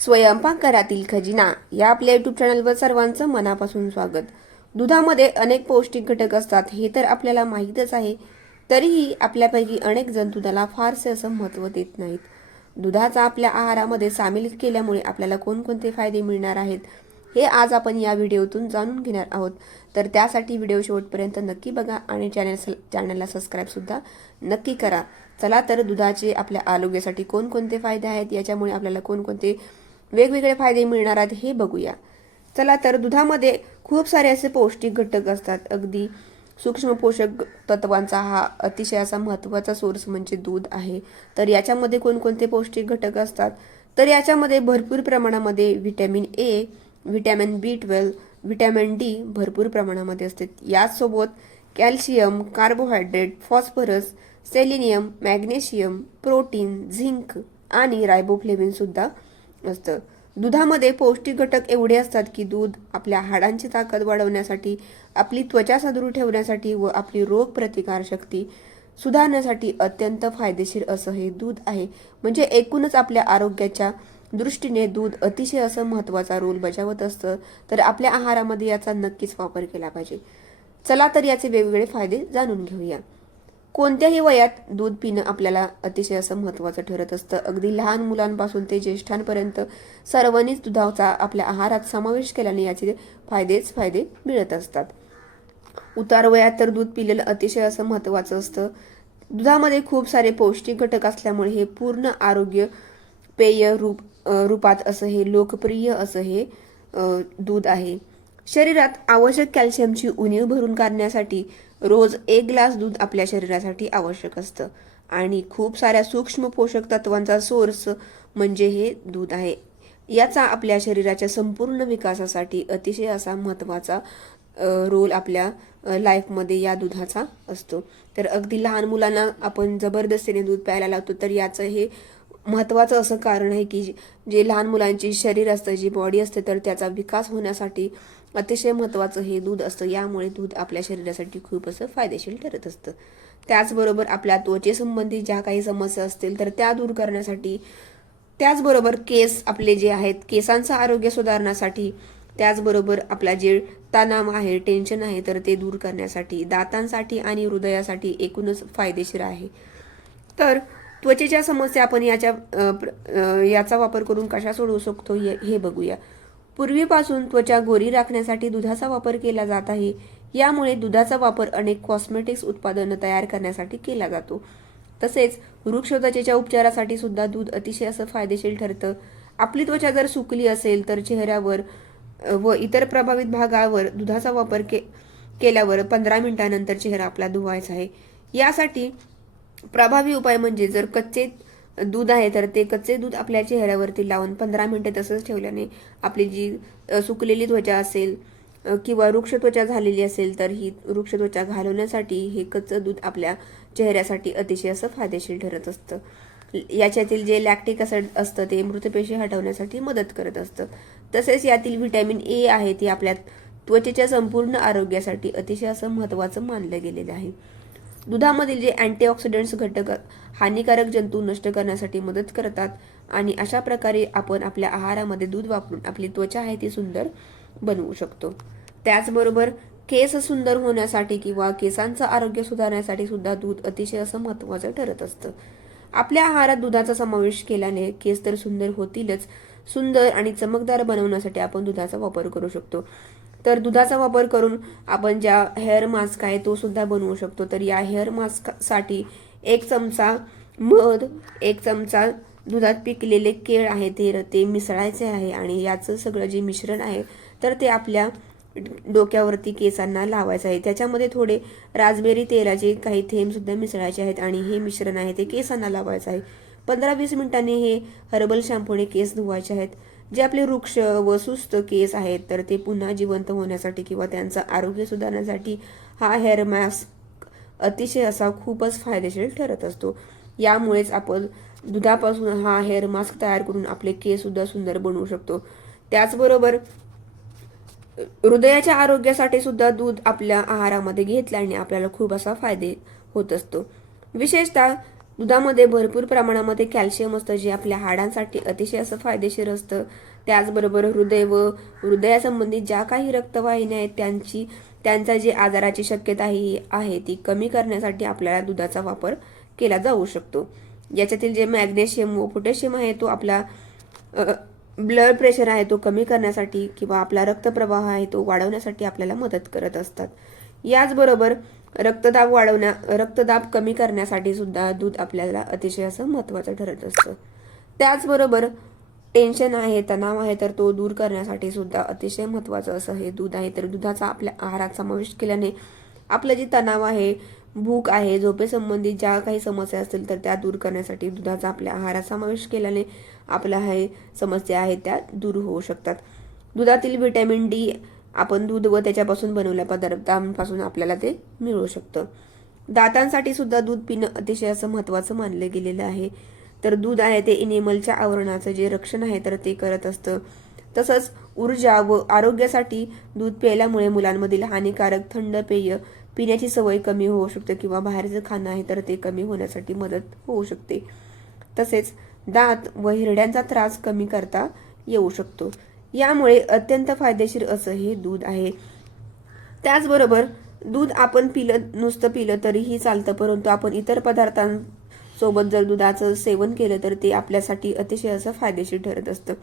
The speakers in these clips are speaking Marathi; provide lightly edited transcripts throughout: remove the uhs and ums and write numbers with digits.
स्वयंपाकघरातील खजिना या आपल्या युट्यूब चॅनलवर सर्वांचं मनापासून स्वागत. दुधामध्ये अनेक पौष्टिक घटक असतात हे तर आपल्याला माहीतच आहे. तरीही आपल्यापैकी अनेक जण दुधाला फारसे असं महत्त्व देत नाहीत. दुधाचा आपल्या आहारामध्ये सामील केल्यामुळे आपल्याला कोणकोणते फायदे मिळणार आहेत हे आज आपण या व्हिडिओतून जाणून घेणार आहोत. तर त्यासाठी व्हिडिओ शेवटपर्यंत नक्की बघा आणि चॅनलला सबस्क्राईब सुद्धा नक्की करा. चला तर दुधाचे आपल्या आरोग्यासाठी कोणकोणते फायदे आहेत, याच्यामुळे आपल्याला कोणकोणते वेगवेगळे फायदे मिळणार आहेत हे बघूया. चला तर दुधामध्ये खूप सारे असे पौष्टिक घटक असतात. अगदी सूक्ष्म पोषक तत्वांचा हा अतिशय असा महत्त्वाचा सोर्स म्हणजे दूध आहे. तर याच्यामध्ये कोणकोणते पौष्टिक घटक असतात, तर याच्यामध्ये भरपूर प्रमाणामध्ये vitamin A, vitamin B12, vitamin D भरपूर प्रमाणामध्ये असते. याचसोबत calcium, carbohydrate, phosphorus, selenium, magnesium, protein, zinc आणि रायबोफ्लेविन सुद्धा असतं. दुधामध्ये पौष्टिक घटक एवढे असतात की दूध आपल्या हाडांची ताकद वाढवण्यासाठी, आपली त्वचा सदृढ ठेवण्यासाठी व आपली रोग प्रतिकार शक्ती सुधारण्यासाठी अत्यंत फायदेशीर असं हे दूध आहे. म्हणजे एकूणच आपल्या आरोग्याच्या दृष्टीने दूध अतिशय असं महत्त्वाचा रोल बजावत असतं. तर आपल्या आहारामध्ये याचा नक्कीच वापर केला पाहिजे. चला तर याचे वेगवेगळे फायदे जाणून घेऊया. कोणत्याही वयात दूध पिणं आपल्याला अतिशय असं महत्त्वाचं ठरत असतं. अगदी लहान मुलांपासून ते ज्येष्ठांपर्यंत सर्वांनीच दुधाचा आपल्या आहारात समावेश केल्याने याचे फायदे मिळत असतात. उतार वयात तर दूध पिलेलं अतिशय असं महत्त्वाचं असतं. दुधामध्ये खूप सारे पौष्टिक घटक असल्यामुळे हे पूर्ण आरोग्य पेय रूपात असं हे लोकप्रिय असं हे दूध आहे. शरीरात आवश्यक कॅल्शियमची उणीव भरून काढण्यासाठी रोज 1 ग्लास दूध आपल्या शरीरासाठी आवश्यक असतं. आणि खूप साऱ्या सूक्ष्म पोषक तत्वांचा सोर्स म्हणजे हे दूध आहे. याचा आपल्या शरीराच्या संपूर्ण विकासासाठी अतिशय असा महत्त्वाचा रोल आपल्या लाईफमध्ये या दुधाचा असतो. तर अगदी लहान मुलांना आपण जबरदस्तीने दूध प्यायला लावतो, तर याचं हे महत्त्वाचं असं कारण आहे की जे लहान मुलांची शरीर असतं, जी बॉडी असते, तर त्याचा विकास होण्यासाठी अतिशय महत्त्वाचं हे दूध असतं. यामुळे दूध आपल्या शरीरासाठी खूप असं फायदेशीर ठरत असतं. त्याचबरोबर आपल्या त्वचेसंबंधी ज्या काही समस्या असतील तर त्या दूर करण्यासाठी, त्याचबरोबर केस आपले जे आहेत, केसांचं आरोग्य सुधारण्यासाठी, त्याचबरोबर आपला जे तणाव आहे, टेन्शन आहे, तर ते दूर करण्यासाठी, दातांसाठी आणि हृदयासाठी एकूणच फायदेशीर आहे. तर त्वचेच्या समस्या आपण याचा वापर करून कशा सोडवू शकतो हे बघूया. पूर्वीपासून त्वचा गोरी राखण्यासाठी दुधाचा वापर केला जात आहे. यामुळे दुधाचा वापर अनेक कॉस्मेटिक्स उत्पादनं तयार करण्यासाठी केला जातो. तसेच वृक्ष त्वचेच्या उपचारासाठी सुद्धा दूध अतिशय असं फायदेशीर ठरतं. आपली त्वचा जर सुकली असेल तर चेहऱ्यावर व इतर प्रभावित भागावर दुधाचा वापर केल्यावर 15 मिनिटांनंतर चेहरा आपला धुवायचा आहे. यासाठी प्रभावी उपाय म्हणजे जर कच्चे दूध आहे तर ते कच्चे दूध आपल्या चेहऱ्यावरती लावून 15 मिनिटे तसंच ठेवल्याने आपली जी सुकलेली त्वचा असेल किंवा वृक्ष त्वचा झालेली असेल तर ही वृक्ष त्वचा घालवण्यासाठी हे कच्चं दूध आपल्या चेहऱ्यासाठी अतिशय असं फायदेशीर ठरत असतं. याच्यातील जे लॅक्टिक ॲसिड असतं ते मृतपेशी हटवण्यासाठी मदत करत असतं. तसेच यातील व्हिटॅमिन ए आहे ते आपल्या त्वचेच्या संपूर्ण आरोग्यासाठी अतिशय असं महत्त्वाचं मानलं गेलेलं आहे. दुधामधील जे अँटीऑक्सिडंट्स घटक हानिकारक जंतू नष्ट करण्यासाठी मदत करतात आणि अशा प्रकारे आपण आपल्या आहारामध्ये दूध वापरून आपली त्वचा आहे ती सुंदर बनवू शकतो. त्याचबरोबर केस सुंदर होण्यासाठी किंवा केसांचं आरोग्य सुधारण्यासाठी सुद्धा दूध अतिशय असं महत्त्वाचं ठरत असतं. आपल्या आहारात दुधाचा समावेश केल्याने केस तर सुंदर होतीलच, सुंदर आणि चमकदार बनवण्यासाठी आपण दुधाचा वापर करू शकतो. तर दुधाचा वापर करून आपण ज्या हेअर मास्क आहे तो सुद्धा बनवू शकतो. तर या हेअर मास्कसाठी 1 चमचा मध, 1 चमचा दुधात पिकलेले केळ आहे ते मिसळायचे आहे आणि याचं सगळं जे मिश्रण आहे तर ते आपल्या डोक्यावरती केसांना लावायचं आहे. त्याच्यामध्ये थोडे राजबेरी तेलाचे काही थेंब सुद्धा मिसळायचे आहेत आणि हे मिश्रण आहे ते केसांना लावायचं आहे. 15-20 मिनिटांनी हे हर्बल शॅम्पूने केस धुवायचे आहेत. जे आपले वृक्ष व सुस्त केस आहेत तर ते पुन्हा जिवंत होण्यासाठी किंवा त्यांचं आरोग्य सुधारण्यासाठी हा हेअर मास्क अतिशय असा खूपच फायदेशीर ठरत असतो. यामुळेच आपण दुधापासून हा हेअर मास्क तयार करून आपले केस सुद्धा सुंदर बनवू शकतो. त्याचबरोबर हृदयाच्या आरोग्यासाठी सुद्धा दूध आपल्या आहारामध्ये घेतल्याने आपल्याला खूप असा फायदे होत असतो. विशेषतः दुधामध्ये भरपूर प्रमाणामध्ये कॅल्शियम असतं, जे आपल्या हाडांसाठी अतिशय असं फायदेशीर असतं. त्याचबरोबर हृदय व हृदयासंबंधित ज्या काही रक्तवाहिन्या आहेत त्यांचा जे आजाराची शक्यता आहे ती कमी करण्यासाठी आपल्याला दुधाचा वापर केला जाऊ शकतो. याच्यातील जे मॅग्नेशियम व पोटॅशियम आहे तो आपला ब्लड प्रेशर आहे तो कमी करण्यासाठी किंवा आपला रक्तप्रवाह आहे तो वाढवण्यासाठी आपल्याला मदत करत असतात. याचबरोबर रक्तदाब कमी करण्यासाठी सुद्धा दूध आपल्याला अतिशय असं महत्त्वाचं ठरत असतं. त्याचबरोबर टेन्शन आहे, तणाव आहे, तर तो दूर करण्यासाठी सुद्धा अतिशय महत्त्वाचं असं हे दूध आहे. तर दुधाचा आपल्या आहारात समावेश केल्याने आपलं जे तणाव आहे, भूक आहे, झोपेसंबंधित ज्या काही समस्या असतील तर त्या दूर करण्यासाठी दुधाचा आपल्या आहारात समावेश केल्याने आपल्या हे समस्या आहेत त्या दूर होऊ शकतात. दुधातील व्हिटॅमिन डी आपण दूध व त्याच्यापासून बनवलेल्या पदार्थांपासून आपल्याला ते मिळू शकतं. दातांसाठी सुद्धा दूध पिणं अतिशय असं महत्त्वाचं मानलं गेलेलं आहे. तर दूध आहे ते इनेमलच्या आवरणाचं जे रक्षण आहे तर ते करत असतं. तसंच ऊर्जा व आरोग्यासाठी दूध प्यायल्यामुळे मुलांमधील हानिकारक थंड पेय पिण्याची सवय कमी होऊ शकते किंवा बाहेरचं खाणं आहे तर ते कमी होण्यासाठी मदत होऊ शकते. तसेच दात व हिरड्यांचा त्रास कमी करता येऊ शकतो. यामुळे अत्यंत फायदेशीर असं हे दूध आहे. त्याचबरोबर दूध आपण नुसतं पिलं तरीही चालतं, परंतु आपण इतर पदार्थांसोबत जर दुधाचं सेवन केलं तर ते आपल्यासाठी अतिशय असं फायदेशीर ठरत असतं.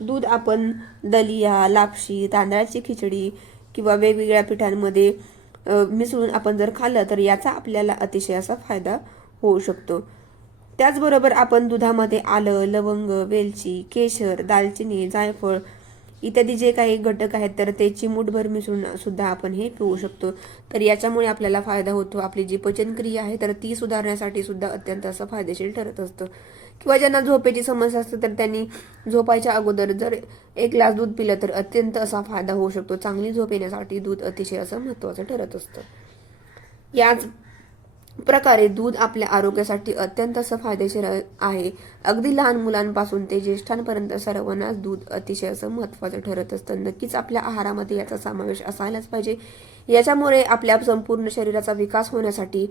दूध आपण दलिया, लापशी, तांदळाची खिचडी किंवा वेगवेगळ्या पिठांमध्ये मिसळून आपण जर खाल्लं तर याचा आपल्याला अतिशय असा फायदा होऊ शकतो. त्याचबरोबर आपण दुधामध्ये आलं, लवंग, वेलची, केशर, दालचिनी, जायफळ इत्यादी जे काही घटक आहेत तर ते चिमूटभर मिसळून सुद्धा आपण हे पिऊ शकतो. तर याच्यामुळे आपल्याला फायदा होतो. आपली जी पचनक्रिया आहे तर ती सुधारण्यासाठी सुद्धा अत्यंत असं फायदेशीर ठरत असतं. किंवा ज्यांना झोपेची समस्या असते तर त्यांनी झोपायच्या अगोदर जर 1 ग्लास दूध पिलं तर अत्यंत असा फायदा होऊ शकतो. चांगली झोप येण्यासाठी दूध अतिशय असं महत्त्वाचं ठरत असतं. याच प्रकारे दूध आपल्या आरोग्यासाठी अत्यंत असं फायदेशीर आहे. अगदी लहान मुलांपासून ते ज्येष्ठांपर्यंत सर्वांनाच दूध अतिशय असं महत्त्वाचं ठरत असतं. नक्कीच आपल्या आहारामध्ये याचा समावेश असायलाच पाहिजे. याच्यामुळे आपल्या संपूर्ण शरीराचा विकास होण्यासाठी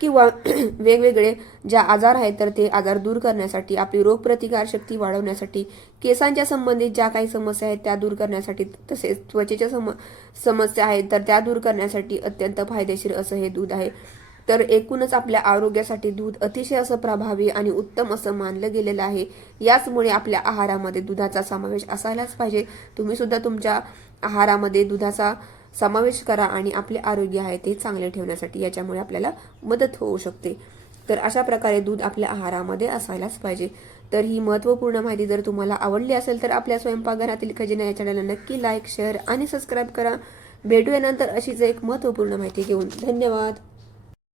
किंवा वेगवेगळे ज्या आजार आहेत तर ते आजार दूर करण्यासाठी, आपली रोगप्रतिकार शक्ती वाढवण्यासाठी, केसांच्या संबंधित ज्या काही समस्या आहेत त्या दूर करण्यासाठी, तसेच त्वचेच्या समस्या आहेत तर त्या दूर करण्यासाठी अत्यंत फायदेशीर असं हे दूध आहे. तर एकूणच आपल्या आरोग्यासाठी दूध अतिशय असं प्रभावी आणि उत्तम असं मानलं गेलेलं आहे. याचमुळे आपल्या आहारामध्ये दुधाचा समावेश असायलाच पाहिजे. तुम्ही सुद्धा तुमच्या आहारामध्ये दुधाचा समावेश करा आणि आपले आरोग्य आहे ते चांगले ठेवण्यासाठी याच्यामुळे आपल्याला मदत होऊ शकते. तर अशा प्रकारे दूध आपल्या आहारामध्ये असायलाच पाहिजे. तर ही महत्त्वपूर्ण माहिती जर तुम्हाला आवडली असेल तर आपल्या स्वयंपाकघरातील खजिना या चॅनलला नक्की लाईक, शेअर आणि सबस्क्राईब करा. भेटूया नंतर अशीच एक महत्त्वपूर्ण माहिती घेऊन. धन्यवाद.